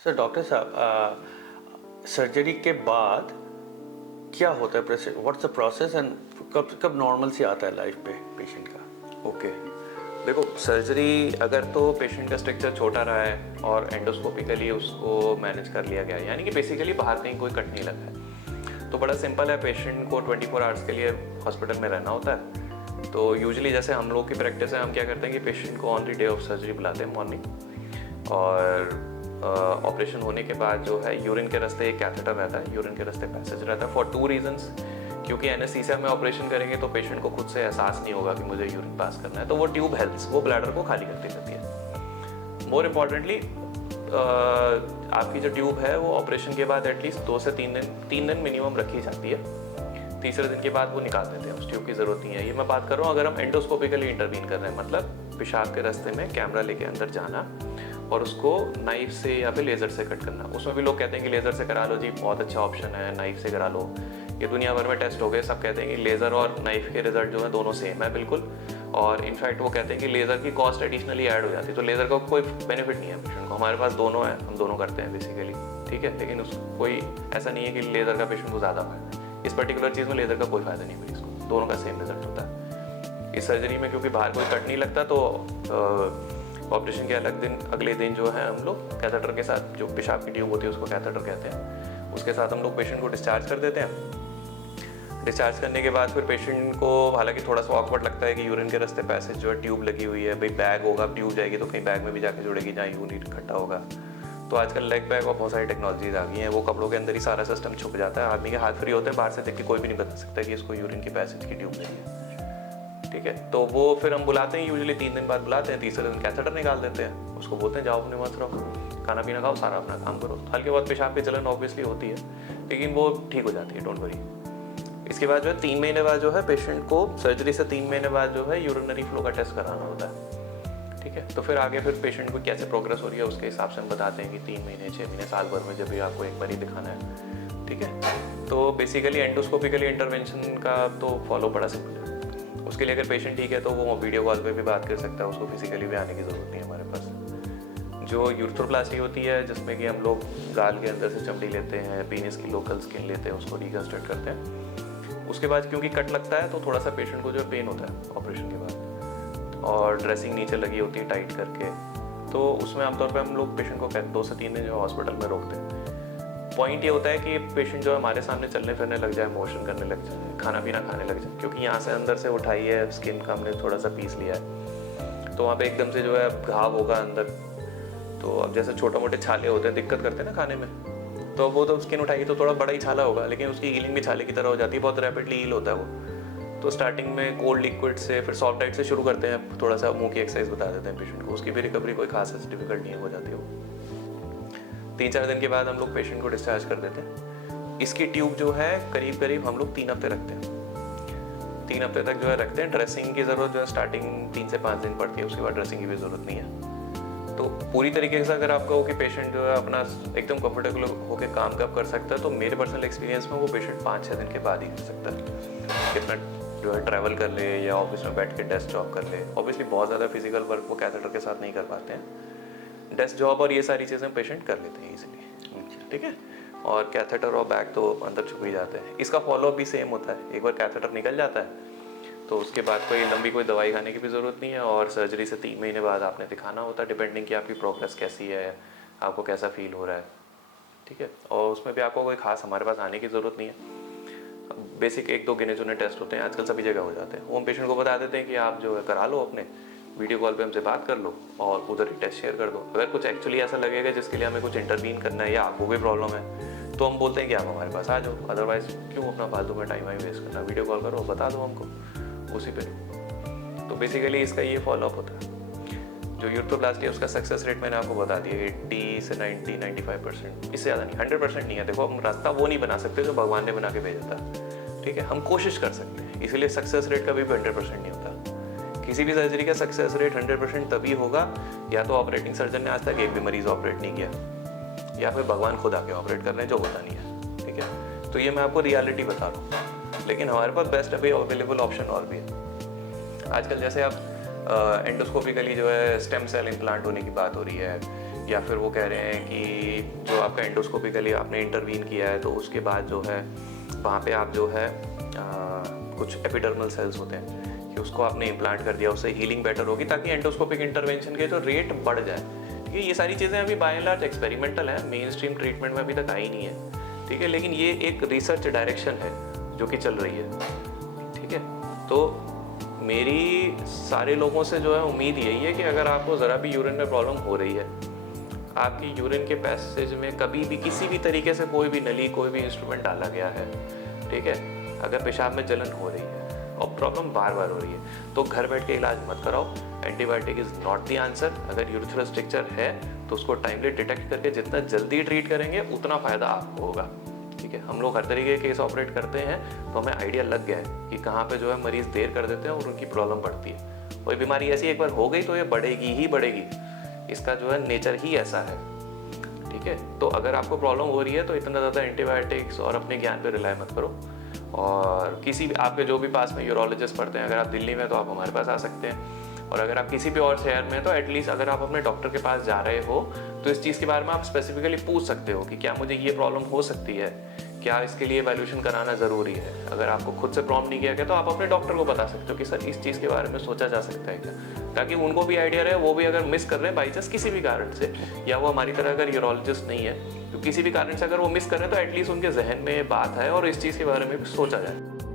Sir doctor साहब surgery के बाद क्या होता है, व्हाट्स द प्रोसेस एंड कब कब नॉर्मल से आता है लाइफ पे पेशेंट का? ओके, देखो सर्जरी अगर तो पेशेंट का स्ट्रक्चर छोटा रहा है और एंडोस्कोपिकली उसको मैनेज कर लिया गया है, यानी कि बेसिकली बाहर कहीं कोई कट नहीं लगा है, तो बड़ा सिंपल है। पेशेंट को 24 आवर्स के लिए हॉस्पिटल में रहना होता है। तो यूजुअली जैसे हम लोग की प्रैक्टिस है, हम क्या करते हैं कि पेशेंट को on the day of surgery बुलाते हैं मॉर्निंग, और ऑपरेशन होने के बाद जो है यूरिन के रास्ते एक कैथेटर रहता है, यूरिन के रास्ते पैसेज रहता है फॉर 2 रीजंस। क्योंकि एनेस्थीसिया में ऑपरेशन करेंगे तो पेशेंट को खुद से एहसास नहीं होगा कि मुझे यूरिन पास करना है, तो वो ट्यूब हेल्प्स, वो ब्लैडर को खाली करती रहती है। मोर इम्पॉर्टेंटली आपकी जो ट्यूब है वो ऑपरेशन के बाद एटलीस्ट 2 से 3 दिन मिनिमम रखी जाती है। तीसरे दिन के बाद वो निकाल देते हैं, उस ट्यूब की ज़रूरत नहीं है। ये मैं बात कर रहा हूँ अगर हम एंडोस्कोपिकली इंटरवीन कर रहे हैं, मतलब पेशाब के रास्ते में कैमरा लेके अंदर जाना और उसको नाइफ से या फिर लेज़र से कट करना। उसमें भी लोग कहते हैं कि लेज़र से करा लो जी, बहुत अच्छा ऑप्शन है, नाइफ से करा लो। ये दुनिया भर में टेस्ट हो गए, सब कहते हैं कि लेज़र और नाइफ के रिजल्ट जो है दोनों सेम है बिल्कुल। और इनफैक्ट वो कहते हैं कि लेज़र की कॉस्ट एडिशनली ऐड हो जाती है, तो लेज़र का कोई बेनिफिट नहीं है पेशेंट को। हमारे पास दोनों है, हम दोनों करते हैं बेसिकली, ठीक है। लेकिन उस कोई ऐसा नहीं है कि लेज़र का पेशेंट को ज़्यादा फायदा है। इस पर्टिकुलर चीज़ में लेज़र का कोई फ़ायदा नहीं है मरीज़ को, दोनों का सेम रिजल्ट होता है। इस सर्जरी में क्योंकि बाहर कोई कट नहीं लगता, तो ऑपरेशन के अगले दिन जो है हम लोग कैथेटर के साथ, जो पेशाब की ट्यूब होती है उसको कैथेटर कहते हैं, उसके साथ हम लोग पेशेंट को डिस्चार्ज कर देते हैं। डिस्चार्ज करने के बाद फिर पेशेंट को हालांकि थोड़ा सा ऑकवर्ड लगता है कि यूरिन के रास्ते पैसेज जो है ट्यूब लगी हुई है, भाई बैग होगा, ट्यूब जाएगी तो कहीं बैग में भी जाके जुड़ेगी जहाँ यूरिन इकट्ठा होगा। तो आजकल लेग बैग और बहुत सारी टेक्नोलॉजीज आ गई हैं, वो कपड़ों के अंदर ही सारा सिस्टम छुप जाता है, आदमी के हाथ फ्री होते हैं, बाहर से देख के कोई भी नहीं बता सकता कि इसको यूरिन की पैसेज की ट्यूब नहीं है, ठीक है। तो वो फिर हम बुलाते हैं, यूजुअली 3 दिन बाद बुलाते हैं, तीसरे दिन कैथेटर निकाल देते हैं, उसको बोलते हैं जाओ अपने मत रहो, खाना पीना खाओ, सारा अपना काम करो। हल्के बहुत पेशाब की जलन ऑब्वियसली होती है, लेकिन वो ठीक हो जाती है, डोंट वरी। इसके बाद जो है 3 महीने बाद जो है पेशेंट को सर्जरी से 3 महीने बाद जो है यूरिनरी फ्लो का टेस्ट कराना होता है, ठीक है। तो फिर आगे फिर पेशेंट को कैसे प्रोग्रेस हो रही है उसके हिसाब से हम बताते हैं कि 3 महीने 6 महीने साल भर में जब भी आपको एक बार ही दिखाना है, ठीक है। तो बेसिकली एंडोस्कोपिकली इंटरवेंशन का तो फॉलो बड़ा सिंपल है। उसके लिए अगर पेशेंट ठीक है तो वो वीडियो कॉल पे भी बात कर सकता है, उसको फिजिकली भी आने की ज़रूरत नहीं है हमारे पास। जो यूरेथ्रोप्लास्टी होती है जिसमें कि हम लोग गाल के अंदर से चमड़ी लेते हैं, पीनिस की लोकल स्किन लेते हैं, उसको रिकंस्ट्रक्ट करते हैं। उसके बाद क्योंकि कट लगता है तो थोड़ा सा पेशेंट को जो पेन होता है ऑपरेशन के बाद, और ड्रेसिंग नीचे लगी होती है टाइट करके, तो उसमें आमतौर पर हम लोग पेशेंट को 2 से 3 दिन जो हॉस्पिटल में रोकते हैं। पॉइंट ये होता है कि पेशेंट जो हमारे सामने चलने फिरने लग जाए, मोशन करने लग जाए, खाना पीना खाने लग जाए, क्योंकि यहाँ से अंदर से उठाई है स्किन का, हमने थोड़ा सा पीस लिया है, तो वहाँ पे एकदम से जो है घाव होगा अंदर। तो अब जैसे छोटे मोटे छाले होते हैं, दिक्कत करते हैं ना खाने में, तो वो तो स्किन उठाएगी तो थोड़ा बड़ा ही छाला होगा, लेकिन उसकी हीलिंग भी छाले की तरह हो जाती है, बहुत रैपिडली हील होता है वो। तो स्टार्टिंग में कोल्ड लिक्विड से, फिर सॉफ्ट डाइट से शुरू करते हैं, थोड़ा सा मुँह की एक्सरसाइज बता देते हैं पेशेंट को, उसकी भी रिकवरी कोई खास डिफिकल्ट नहीं हो जाती है वो। 3-4 दिन के बाद हम लोग पेशेंट को डिस्चार्ज कर देते हैं। इसकी ट्यूब जो है करीब हम लोग 3 हफ्ते रखते हैं, 3 हफ्ते तक जो है रखते हैं। ड्रेसिंग की ज़रूरत जो है स्टार्टिंग 3 से 5 दिन पड़ती है, उसके बाद ड्रेसिंग की भी ज़रूरत नहीं है। तो पूरी तरीके से अगर आप कहो कि पेशेंट जो है अपना एकदम कंफर्टेबल होकर काम कब कर सकता है, तो मेरे पर्सनल एक्सपीरियंस में वो पेशेंट 5-6 दिन के बाद ही कर सकता है। कितना जो है ट्रैवल कर ले या ऑफिस में बैठ के डेस्क जॉब कर ले, ऑब्वियसली बहुत ज़्यादा फिजिकल वर्क वो कैथेटर के साथ नहीं कर पाते हैं। डेस्क जॉब और ये सारी चीज़ें पेशेंट कर लेते हैं ईजिली, ठीक है। और कैथेटर और बैग तो अंदर छुप ही जाते हैं। इसका फॉलोअप भी सेम होता है, एक बार कैथेटर निकल जाता है तो उसके बाद कोई दवाई खाने की भी ज़रूरत नहीं है, और सर्जरी से 3 महीने बाद आपने दिखाना होता है, डिपेंडिंग कि आपकी प्रोग्रेस कैसी है, आपको कैसा फील हो रहा है, ठीक है। और उसमें भी आपको कोई खास हमारे पास आने की ज़रूरत नहीं है। बेसिक 1-2 गिने चुने टेस्ट होते हैं, आजकल सभी जगह हो जाते हैं, वो हम पेशेंट को बता देते हैं कि आप जो है करा लो, अपने वीडियो कॉल पे हमसे बात कर लो और उधर ही टेस्ट शेयर कर दो। अगर कुछ एक्चुअली ऐसा लगेगा जिसके लिए हमें कुछ इंटरवीन करना है या आपको कोई प्रॉब्लम है, तो हम बोलते हैं कि आप हमारे पास आ जाओ, अदरवाइज क्यों अपना फालतू में टाइम वेस्ट करना, वीडियो कॉल करो, बता दो हमको उसी पे। तो बेसिकली इसका ये फॉलोअप होता है। जो यूरेथ्रोप्लास्टी है उसका सक्सेस रेट मैंने आपको बता दिया, 80 से 90-95%, इससे ज़्यादा नहीं, 100% नहीं है। देखो हम रास्ता वो नहीं बना सकते जो भगवान ने बना के भेजा था, ठीक है, हम कोशिश कर सकते हैं, इसीलिए सक्सेस रेट कभी भी 100% नहीं होता। किसी भी सर्जरी का सक्सेस रेट 100% तभी होगा या तो ऑपरेटिंग सर्जन ने आज तक एक भी मरीज ऑपरेट नहीं किया, या फिर भगवान खुद आके ऑपरेट कर रहे हैं, जो होता नहीं है, ठीक है। तो ये मैं आपको रियलिटी बता रहा हूँ, लेकिन हमारे पास बेस्ट अभी अवेलेबल ऑप्शन और भी है। आजकल जैसे आप एंडोस्कोपिकली जो है स्टेम सेल इम्प्लांट होने की बात हो रही है, या फिर वो कह रहे हैं कि जो आपका एंडोस्कोपिकली आपने इंटरवीन किया है तो उसके बाद जो है वहाँ पे आप जो है कुछ एपिडर्मल सेल्स होते हैं कि उसको आपने इम्प्लांट कर दिया, उससे हीलिंग बेटर होगी ताकि एंडोस्कोपिक इंटरवेंशन के जो रेट बढ़ जाए। ठीक है, ये सारी चीज़ें अभी बाय एंड लार्ज एक्सपेरिमेंटल हैं, मेन स्ट्रीम ट्रीटमेंट में अभी तक आई नहीं है। ठीक है, लेकिन ये एक रिसर्च डायरेक्शन है जो कि चल रही है। ठीक है, तो मेरी सारे लोगों से जो है उम्मीद यही है कि अगर आपको ज़रा भी यूरिन में प्रॉब्लम हो रही है, आपकी यूरिन के पैसेज में कभी भी किसी भी तरीके से कोई भी नली कोई भी इंस्ट्रूमेंट डाला गया है, ठीक है, अगर पेशाब में जलन हो रही है और प्रॉब्लम बार बार हो रही है तो घर बैठ के इलाज मत कराओ। Antibiotic is not the answer. अगर यूरिथ्रल स्ट्रक्चर है तो उसको टाइमली डिटेक्ट करके जितना जल्दी ट्रीट करेंगे उतना फ़ायदा आपको होगा। ठीक है, हम लोग हर तरीके के केस ऑपरेट करते हैं तो हमें आइडिया लग गया है कि कहाँ पे जो है मरीज़ देर कर देते हैं और उनकी प्रॉब्लम बढ़ती है। कोई बीमारी ऐसी एक बार हो गई तो ये बढ़ेगी ही बढ़ेगी, इसका जो है नेचर ही ऐसा है। ठीक है, तो अगर आपको प्रॉब्लम हो रही है तो इतना ज़्यादा एंटीबायोटिक्स और अपने ज्ञान पे रिलाय मत करो। और किसी भी आपके जो भी पास में यूरोलॉजिस्ट पढ़ते हैं, अगर आप दिल्ली में तो आप हमारे पास आ सकते हैं, और अगर आप किसी भी और शहर में तो एटलीस्ट अगर आप अपने डॉक्टर के पास जा रहे हो तो इस चीज़ के बारे में आप स्पेसिफिकली पूछ सकते हो कि क्या मुझे ये प्रॉब्लम हो सकती है, क्या इसके लिए वैल्यूएशन कराना ज़रूरी है। अगर आपको खुद से प्रॉब्लम नहीं किया गया तो आप अपने डॉक्टर को बता सकते हो कि सर इस चीज़ के बारे में सोचा जा सकता है क्या, ताकि उनको भी आइडिया रहे। वो भी अगर मिस कर रहे हैं बाई चांस किसी भी कारण से, या वो हमारी तरह अगर यूरोलॉजिस्ट नहीं है तो किसी भी कारण से अगर वो मिस कर रहे हैं तो एटलीस्ट उनके जहन में ये बात है और इस चीज़ के बारे में भी सोचा जाए।